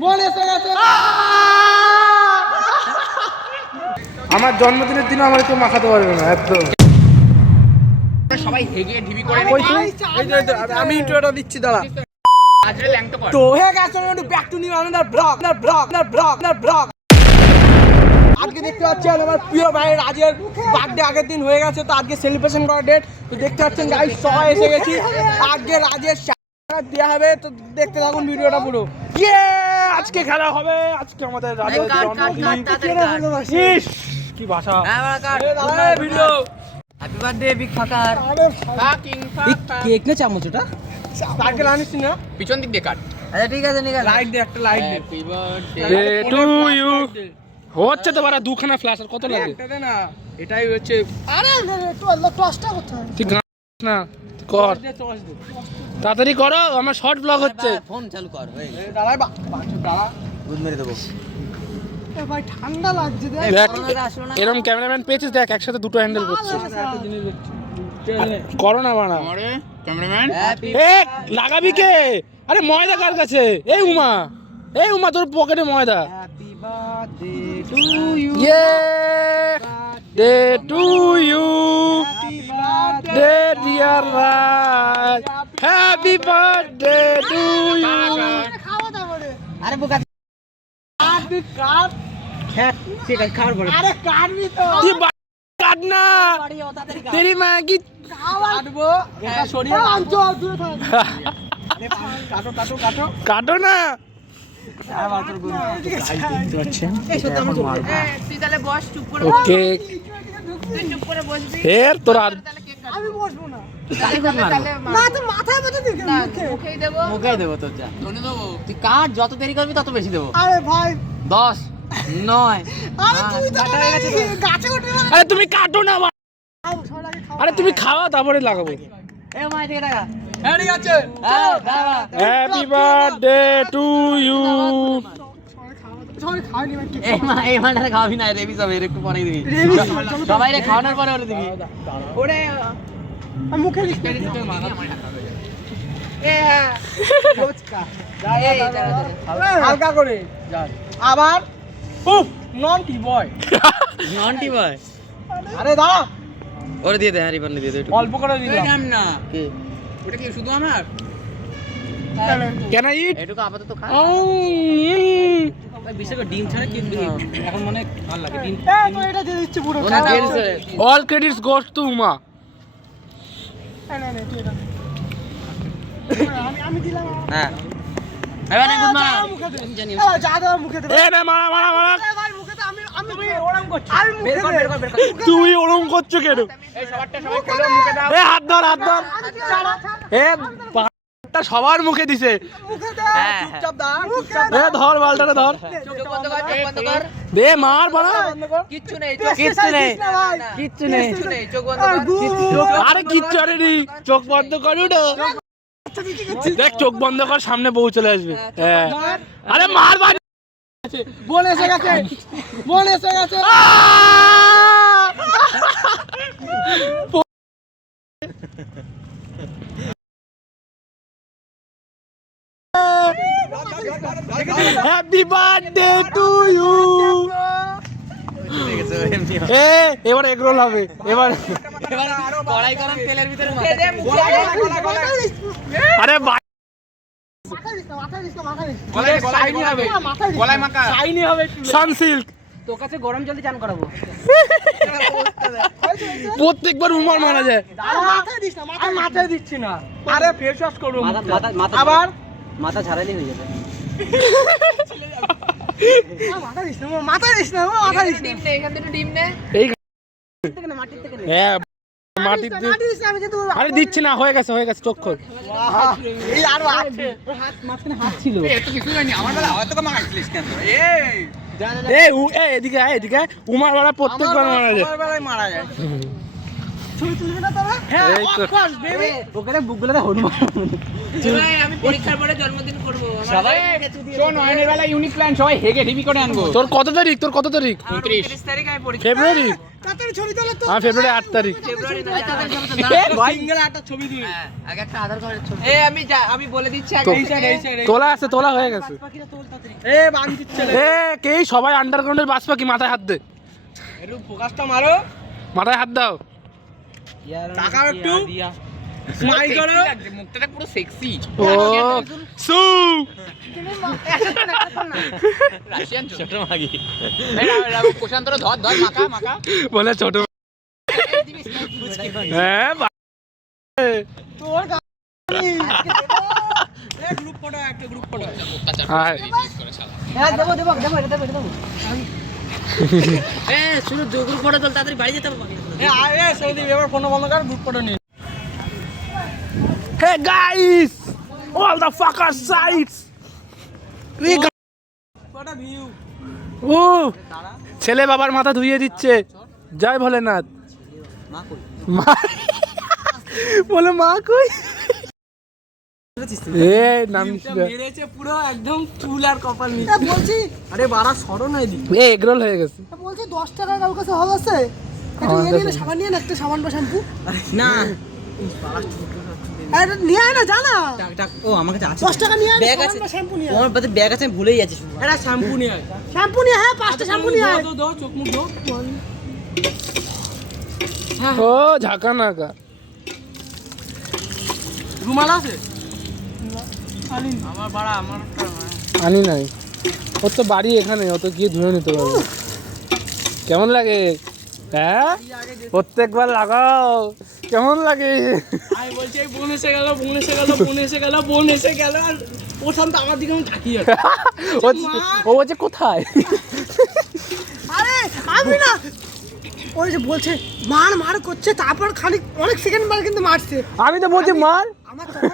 বোন এসে গেছে। আমার জন্মদিনের দিনে আমার কেউ মাখাতে পারবে না একদম। সবাই হেগে ঢিবি করে আমি ইন্ট্রোটা দিচ্ছি দাঁড়া। আজরে ল্যাংটো কর তো হয়ে গেছে back to new another blog. আজকে দেখতে পাচ্ছেন আমার প্রিয় ভাই রাজের বার্থডে আগের দিন হয়ে গেছে, তো আজকে সেলিব্রেশন করার ডেট। তো দেখতে পাচ্ছেন গাইস সবাই এসে গেছি। আজকে রাজের দেওয়া হবে, তো দেখতে থাকুন ভিডিওটা পুরো। আজকে খেলা হবে, আজকে আমাদের রাজের জন্মদিন। ইস, কি ভাষা। Video happy birthday big fucker. Cake না চামচ ওটা সার্কেল আনিস না, পিছন দিক দিয়ে কাট। আচ্ছা ঠিক আছে নিকাল। লাইট দে, একটা লাইট দে। হ্যাপি বার্থডে টু ইউ হচ্ছে তো বারা দুখানা ফ্ল্যাশ আর কত লাগে? একটা দে না, এটাই হচ্ছে। আরে ক্লাসটা কোথায়? ঠিক না কর তাড়াতাড়ি করো, আমার শর্ট ব্লগ হচ্ছে। ফোন চালু কর হয়ে গেছে। দাঁড়াই দাঁড়া, গুড মেরে দেবো। ভাই ঠান্ডা লাগছে দেখ। দেখ করোনাটা আসলো না। এরকম ক্যামেরাম্যান পেয়েছিস, দেখ একসাথে দুটো হ্যান্ডেল করছে। করো না বানা আমারে ক্যামেরাম্যান হ্যাপি এ লাগাবি কে? আরে ময়দা কার কাছে? এই উমা তোর পকেটে ময়দা। Happy birthday to you. ইয়ে day to you day dear Raj, happy birthday to you. আরে বোকা কাট ঠিক আছে খাবার পরে। আরে কাটবি তো, তুই কাট না, বাড়ি ও তাড়াতাড়ি কাট। তেরি মা কি কাটবো। এটা সরিয়ে আনছো দূরে থাক। আরে কাটো কাটো কাটো কাটো না। এই সত্যি আমি চলে যাই। তুই তাহলে বস, চুপ করে ওকে তুই চুপ করে বসবি। ফের তোর আর আমি বসবো না। তাহলে কোন মারবো? না তো মাথায় মতো দিকে মুখে। মুখেই দেবো, মুখেই দেবো তোর যা। ধনে দেবো। তুই কাট, যত দেরি করবি তত বেশি দেবো। আরে ভাই 10 9 আরে তুই তো গাছে উঠে গেল। আরে তুমি কাটো না মা। আরে তুমি খাওয়া তারপরে লাগাবো। এ মাই দিকে টাকা। হ্যাঁ ঠিক আছে, হ্যাঁ দাঁড়া। Happy birthday to you. সবাই খাওয়ানি ভাই। এই মানটা খাওয়াবি না, রেবি সব এর একটু পরে দিবি। সবাই রে খাওয়ানোর পরে বলে দিবি। ওরে আমি মুখে দিচ্ছি। হালকা করে আবার উফ নন্টি বয়। নন্টি বয়। আরে দাঁড়া, ওরে দিয়ে দে, হ্যারি পান্ডে দিয়ে দে একটু। অল্প করে দিলাম না কি ওটা কি শুধু আমার? Can I eat? এটুকু আপাতত খা। Oh, বিশেষ করে ডিম ছাড়া কি এখন মানে ভালো লাগে ডিম। এই তো এটা দিয়ে দিচ্ছি পুরো। ওটা দিয়ে দিছে। All credits goes to Uma. না তুই এটা আমি দিলাম। হ্যাঁ এবার গুড মর্নিং। মুখে দে, জানি যা দে মুখে দে। এ না মারা মারা মারা, ভাই মুখে দে, আমি ওরম করছি। আমি বের কর বের কর বের কর। তুই ওরম করছো কেন? এই সবারটা সবাই খেলো, মুখে দাও। এ হাত ধর হাত ধর। এ পাটা সবার মুখে দিছে। মুখে দে, হ্যাঁ, চুপচাপ দাঁড়া। এ ধর বালটারে ধর। চোখ বন্ধ কর, চোখ বন্ধ কর। দে মার বাড়া। কিচ্ছু নেই, চোখ কিচ্ছু নেই ভাই কিচ্ছু নেই। কিচ্ছু নেই, চোখ বন্ধ কর। আরে কিচ্ছু আরে নি, চোখ বন্ধ কর উঠো। দেখ চোখ বন্ধ কর, সামনে বউ চলে আসবে। হ্যাঁ আরে মার বাড়ি। বোন এসে গেছে, বোন এসে গেছে। Happy birthday to you. এ এবার এগরোল হবে এবার। কড়াই গরম তেলের ভিতরে মুখে দে, মুখে দে। আরে ভাই গলায় শাইনি হবে, গলায় মাখা। শাইনি হবে। সানসিল্ক তোর কাছে গরম জল দিয়ে চান করাবো। প্রত্যেকবার উমার মারা যায়। মাথায় দিস না, আমি মাথায় দিচ্ছি না। আরে ফেস ওয়াশ করব। মাথা আবার মাথা ছাড়াইলে হয়ে যাবে। মাথা দিস না, মাথা দিস না, মাথা দিস না। ডিম নে, এখান থেকে ডিম নে। এই থেকে না মাটির থেকে নে। হ্যাঁ মাটি মাথা দিস না, আমি কিন্তু আরে দিচ্ছি না, হয়ে গেছে চোখ খোল। এই আরো আছে। হাত মাঝখানে হাত ছিল। এ তো কিছুই হয়নি, আমার বেলা হয়তো কম মাখাইছিলিস কেন? এই এদিকে আয়, এদিকে আয়। উমার বাড়া প্রত্যেকবার মারা যায়। আমার বেলায় মারা যায়। ছবি তুলবি না তোরা? হ্যাঁ, এই তো। of course, baby। ওখানে বুকগুলোতে হনুমান। ভাই, আমি পরীক্ষার পরে জন্মদিন করব। সবাই শোন, অয়নের বেলা ইউনিক প্ল্যান, সবাই হেগে ঢিবি করে আনবো। তোর কত তারিখ? 29 তারিখ আমি পরীক্ষা। ফেব্রুয়ারি? আমার ফেব্রুয়ারি 8 তারিখ। সিঙ্গেল একটা ছবি তুলি। আগে একটা আধার কার্ডের ছবি। আমি বলে দিচ্ছি তো- আগে তোলা আছে, তোলা হয়ে গেছে। এ বাড়ি দিচ্ছে রে। এ কেই সবাই আন্ডারগ্রাউন্ডের বাস পাখি, মাথায় হাত দে, একটু ফোকাসটা মারো, মাথায় হাত দাও। তাকাও একটু, স্মাইল করো। মুখটা পুরো সেক্সি ও সু রাশিয়ান ছোট মাগি প্রশান্ত ধর ধর মাকা মাকা বলে ছোট। হ্যাঁ তোর গ্রুপ ফটো, একটা গ্রুপ ফটো। আয়। শুধু দু গ্রুপ ফটো তোল, তাড়াতাড়ি বাড়ি যেতে হবে। এ আয় এ সৌদীপ, এবার ফোন বন্ধ কর, গ্রুপ ফটো নিয়ে। Hey guys, all the fucker sides. কটা ভিউ। ও ছেলে বাবার মাথা ধুইয়ে দিচ্ছে, জয় ভোলেনাথ। মা বলে মা কই? এ নাম মেরেছে পুরো একদম চুল আর কপাল নিচে। বলছি আরে বাড়া সরো না এদিকে। এ এগরোল হয়ে গেছে। বলছি 10 টাকা কারোর কাছে হল আছে? একটু আমার নিয়ে কাছে নিয়ে সাবান নিয়ে না, একটা সাবান বা শ্যাম্পু। না আরে নিয়ে আয় না, জানা ও আমার কাছে আছে 10 টাকা নিয়ে আয়, ব্যাগ সাবান আছে বা শ্যাম্পু নিয়ে আয়। আমার কাছে ব্যাগ আছে, আমি ভুলেই যাচ্ছি শুধু। এটা শ্যাম্পু নিয়ে আয়। শ্যাম্পু নিয়ে, হ্যাঁ 5টা শ্যাম্পু নিয়ে আয়। দাও চোখ মুখ দাও। ও ঝাঁকা নাকা। রুমাল আছে? আমার বাড়া আমার আনি নাই, ওর তো বাড়ি এখানে, ও তো গিয়ে ধুয়ে নিতে পারবে। কেমন লাগে? হ্যাঁ প্রত্যেকবার লাগাও, কেমন লাগে? আমি বলছি এই বোন এসে গেল, বোন এসে গেল, বোন এসে গেল, বোন এসে গেল, আর প্রশান্ত আমার দিকে তাকিয়ে আছে। ও বলছে কোথায়? আরে আমি না, ওই যে বলছে মার মার করছে, তারপর খালি অনেক সেকেন্ড বার কিন্তু মারছে। আমি তো বলছি মার। আমার তখন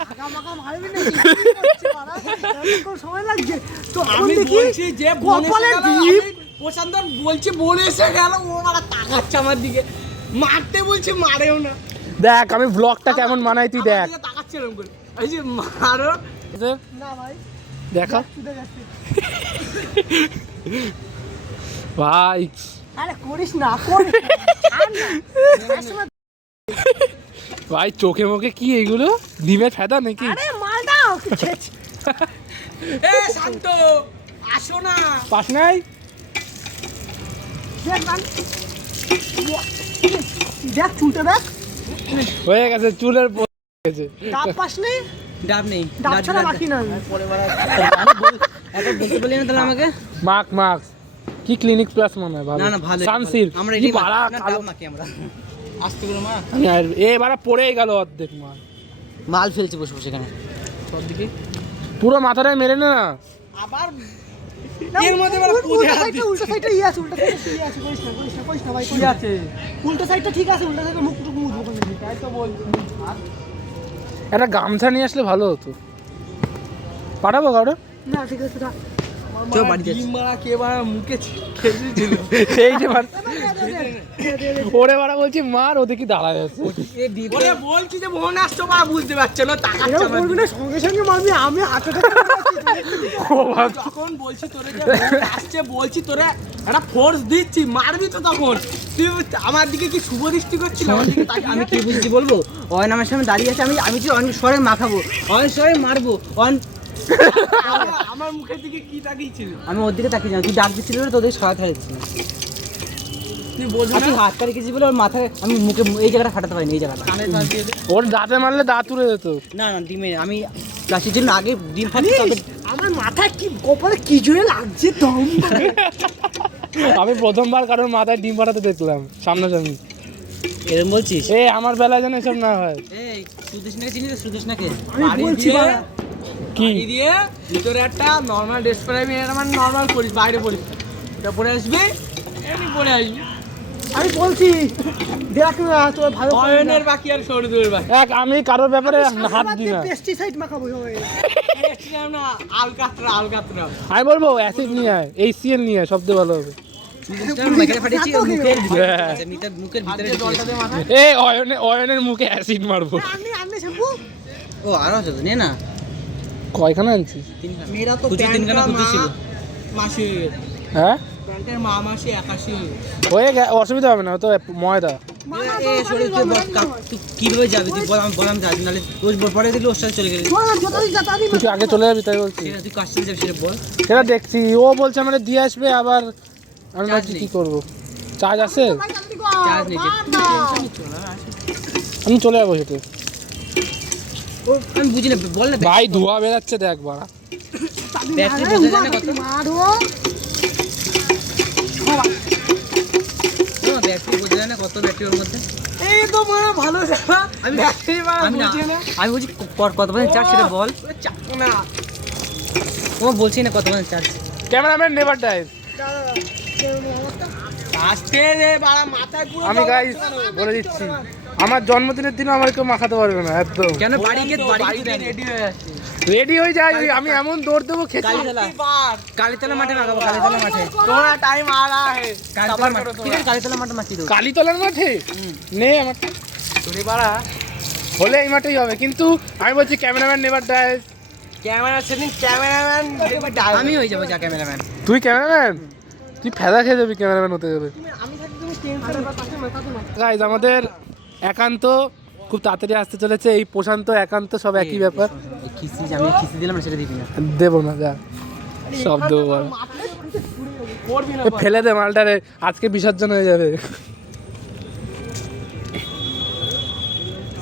হাগা মাগা মারবি না, কি করছে মারা? এরকম সময় লাগছে তো আমি দেখি বলছি যে বোন এসে কপালের গেল, ডিপ। আমি প্রশান্ত বলছি বোন এসে গেল, ও মারা তাকাচ্ছে আমার দিকে, মারতে বলছি মারেও না। দেখ আমি ব্লগটা কেমন বানাই, তুই দেখ। আমার দিকে তাকাচ্ছে এরকম করে, এই যে মারো। না ভাই, দেখা চুদে গেছে। ভাই, আরে করিস না, করিস না, ছাড় না। একসময় ভাই চোখে মুখে কি এগুলো, ডিমের ফেদা নাকি? আরে মার দাও, কি ছেছ। এ শান্ত আসো না। পাস নাই? দেখ বান, দেখ চুলটা দেখ, হয়ে গেছে, চুলের গেছে। ডাব পাস নেই, ডাব নেই, ডাব ছাড়া বাকি নাই। এত বলতে বলি না তাহলে আমাকে। মাক কি ক্লিনিক প্লাস মনে হয় ভালো। না না ভালো, সানসির আমরা কি এটাই বাড়া না, কালো। ডাব মাখি আমরা। আসতে করে মা আমি আর এবারে পড়েই গেল অর্ধেক মাল, মাল ফেলছি বসে বসে এখানে। সব দিকে পুরো মাথাটাই মেরে না। আবার না, এর মধ্যে আবার পুঁতে উল্টো হাত সাইডটা, উল্টো সাইডটা ইয়ে আছে, উল্টো সাইডটা ইয়ে আছে, করিস না, করিস না, করিস না ভাই, কি করিস না। আছে? উল্টো সাইডটা ঠিক আছে, উল্টো সাইডটা মুখ টুক মুছবো কোন দিকে। তাই তো বলছি। একটা গামছা নিয়ে আসলে ভালো হতো। পাঠাবো কারো? না ঠিক আছে, থাক। চল বাড়ি যাচ্ছি। ডিম মারা কে বাড়া মুখে খেয়েছিল। এই যে মার, দে, দে, দে। ওরে বাড়া বলছি মার, ওদের কি দাঁড়ায় আছে। ওরে বলছি যে বোন আসতো বাড়া বুঝতে পারছে না, তাকাচ্ছে এরকম আমার করবি দিকে। না, সঙ্গে সঙ্গে মারবি, আমি হাতে ও বাবা, যখন বলছি তোরে যে বোন আসছে, বলছি তোরে একটা ফোর্স দিচ্ছি, মারবি তো তখন তুই আমার দিকে কি শুভ দৃষ্টি করছিস আমার দিকে তাকিয়ে? আমি কি বুঝছি বলবো, অয়ন আমার সামনে দাঁড়িয়ে আছে, আমি যে অনেক সরে মাখাবো, অনেক সরে মারবো, আমার মুখের দিকে কি তাকিয়েছিল? আমি ওর দিকে তাকিয়ে যাই, তুই ডাক দিচ্ছিলি বলে তোদের সহায় ধরে দিচ্ছি। তুই বলবি আর না তুই হাত কাটে গেছি বলে ওর মাথায় আমি মুখে এই জায়গাটা ফাটাতে পারিনি, এই জায়গাটা। কানে ফাঁস দিয়ে দে। ওর দাঁতে মারলে দাঁত উড়ে যেত। না না ডিমে আমি প্লাস্টিক জন্য আগে ডিম ফাটি, তবে আমার মাথায় কি কপালে কি জোরে লাগছে দম করে। আমি প্রথমবার কারোর মাথায় ডিম পাঠাতে দেখলাম সামনাসামনি। এরকম বলছিস। এই আমার বেলায় যেন এসব না হয়। এই সুদেশনাকে চিনিস তো, সুদেশনাকে? আমি বাড়ি বলছি দিয়ে- বাড়া, কি বাড়ি দিয়ে ভিতরে একটা নর্মাল ড্রেস পরে আমি, এটা মানে নর্মাল পরিস, বাইরে পরিস, এটা পরে আসবি, এমনি পরে আসবি। আমি বলছি দেখ না, তোর ভালো করে না। অয়নের বাকি আর সরদুরের বাকি। এক আমি কারোর ব্যাপারে হাত দিই না। পেস্টিসাইড মাখাবো সবাই। দেখছিলাম না আলকাতরা। আমি বলবো অ্যাসিড নিয়ে আয়, HCl নিয়ে আয়, সবচেয়ে ভালো হবে। এখানে ফাটিয়েছি ওর মুখের ভিতরে, হ্যাঁ। আছে, মুখের ভিতরে আজকে জলটা দিয়ে মাথায়। এই অয়নের মুখে অ্যাসিড মারবো। আনলে শ্যাম্পু। ও আরো আছে তো, নে না। কয়খানা আনছিস? মেয়েরা তো কুচি তিনখানা প্যান্টটা কুচি ছিল। মাসি হয়ে গেছে। হ্যাঁ প্যান্টের মা মাসি 81 হয়ে অসুবিধা হবে না, ও তো ময়দা। মামা এ সরে তুই তুই কিভাবে যাবি? তুই বললাম যাবি, নাহলে ওই পরে দেখলি ওর সাথে চলে গেলি। তুই কি আগে চলে যাবি তাই বলছি? তুই কাজ চলে যাবি সেটা বল। সেটা দেখছি, ও বলছে মানে দিয়ে আসবে, আবার আমি চার্জ ভাবছি নেই। কি করবো। চার্জ আছে? চার্জ নেই, আমি চলে যাবো সেটা। আমি বুঝি না, বল না। ভাই ধোয়া বেরাচ্ছে দেখ বাড়া। ব্যাটারি বোঝা যায় না কত? ব্যাটারি বোঝা যায় না কত ব্যাটারি ওর মধ্যে। এই তো মনে ভালো জায়গা আমি ব্যাটারি মারা আমি না বুঝে না আমি বলছি কত পার্সেন্ট চার্জ সেটা বল। চাকু না ও বলছি না কত percent charge. Cameraman never dive. আস্তে রে বাড়া মাথায় পুরো আমি গাইস বলে দিচ্ছি, আমার জন্মদিনের দিনও আমার কেউ মাখাতে পারবে না একদম। কেন বাড়ি গিয়ে রেডি হয়ে যাচ্ছে রেডি হয়ে যায়, আমি এমন দৌড় দেবো খেতে। কালীতলা মাঠে মাখাবো, কালীতলা মাঠে। তোমার টাইম आ रहा है কালীতলা মাঠে, ঠিক আছে, কালীতলা মাঠে মাখি দেবো। কালীতলার মাঠে নেই আমার তোরে বাড়া হলে এই মাঠেই হবে, কিন্তু আমি বলছি ক্যামেরাম্যান নেভার ডাইভ। ক্যামেরা সেদিন ক্যামেরাম্যান আমি হয়ে যাবো যা ক্যামেরাম্যান। তুই ক্যামেরাম্যান, তুই ফেদা খেয়ে যাবি ক্যামেরাম্যান হতে গেলে। আমি থাকি তুমি টেনশন গাইজ আমাদের একান্ত খুব তাড়াতাড়ি আসতে চলেছে, এই প্রশান্ত একান্ত সব একই ব্যাপার। আমি খিস্তি দিলাম না, সেটা দিবি না। দেবো না, যা সব দেবো বল। করবি না এ ফেলে দে মালটারে, আজকে বিসর্জন হয়ে যাবে।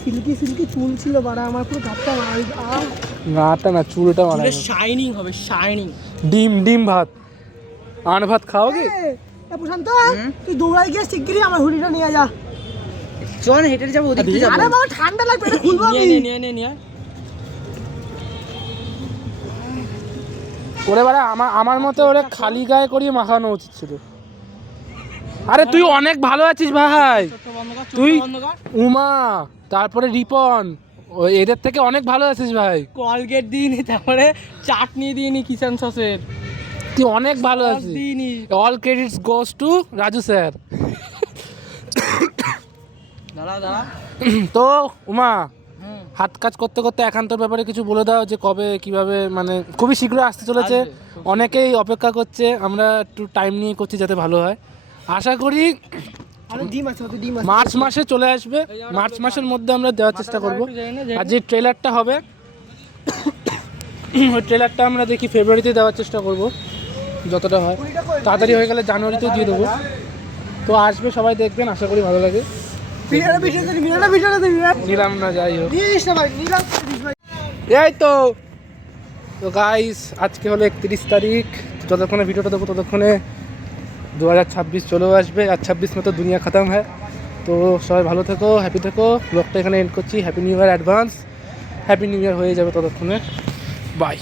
সিল্কি সিল্কি চুল ছিল বাড়া, আমার পুরো গাছটা নাটা না, চুলটা মারা। শাইনিং হবে শাইনিং ডিম ভাত, আন ভাত খাও কি? প্রশান্ত তুই দৌড়াই গিয়ে শিগগিরই আমার হুডিটা নিয়ে যা। চল হেঁটে যাবো, ওদিক দিয়ে যাবো। আরে বাবা ঠান্ডা লাগবে, এটা খুলবো আমি। নিয়ে ওরে বাড়া, আমার মতে ওরে খালি গায়ে করিয়ে মাখানো উচিত ছিল। আরে তুই অনেক ভালো আছিস ভাই, তুই উমা তারপরে রিপন, এদের থেকে অনেক ভালো আছিস ভাই। কলগেট দিইনি, তারপরে চাটনি দিইনি কিষান সসের, তুই অনেক ভালো আছিস। দিইনি। All credits goes to Raju sir. দাঁড়া তো উমা, হাত কাজ করতে করতে একান্তর ব্যাপারে কিছু বলে দাও, যে কবে কিভাবে, মানে খুবই শীঘ্রই আসতে চলেছে, অনেকেই অপেক্ষা করছে, আমরা একটু টাইম নিয়ে করছি যাতে ভালো হয়। আশা করি আরে ডিম আছে, ওতে ডিম আছে। মার্চ মাসে চলে আসবে, মার্চ মাসের মধ্যে আমরা দেওয়ার চেষ্টা করব। আর যে ট্রেলারটা হবে ওই ট্রেলারটা আমরা দেখি ফেব্রুয়ারিতে দেওয়ার চেষ্টা করব, যতটা হয়। তাড়াতাড়ি হয়ে গেলে জানুয়ারিতেও দিয়ে দেবো। তো আসবে, সবাই দেখবেন, আশা করি ভালো লাগে। ভিডিওটা দিবি নিলাম না, যাই হোক। দিস না ভাই, নিলাম ভাই। এই তো গাইস, আজকে হলো 31 তারিখ। যতক্ষণে ভিডিওটা দেবো ততক্ষণে 2026 চলেও আসবে, আর 26 মতো দুনিয়া খতম হয়। তো সবাই ভালো থেকো, হ্যাপি থেকো। ব্লগটা এখানে এন্ড করছি। Happy new year advance, happy new year হয়ে যাবে ততক্ষণে। বাই।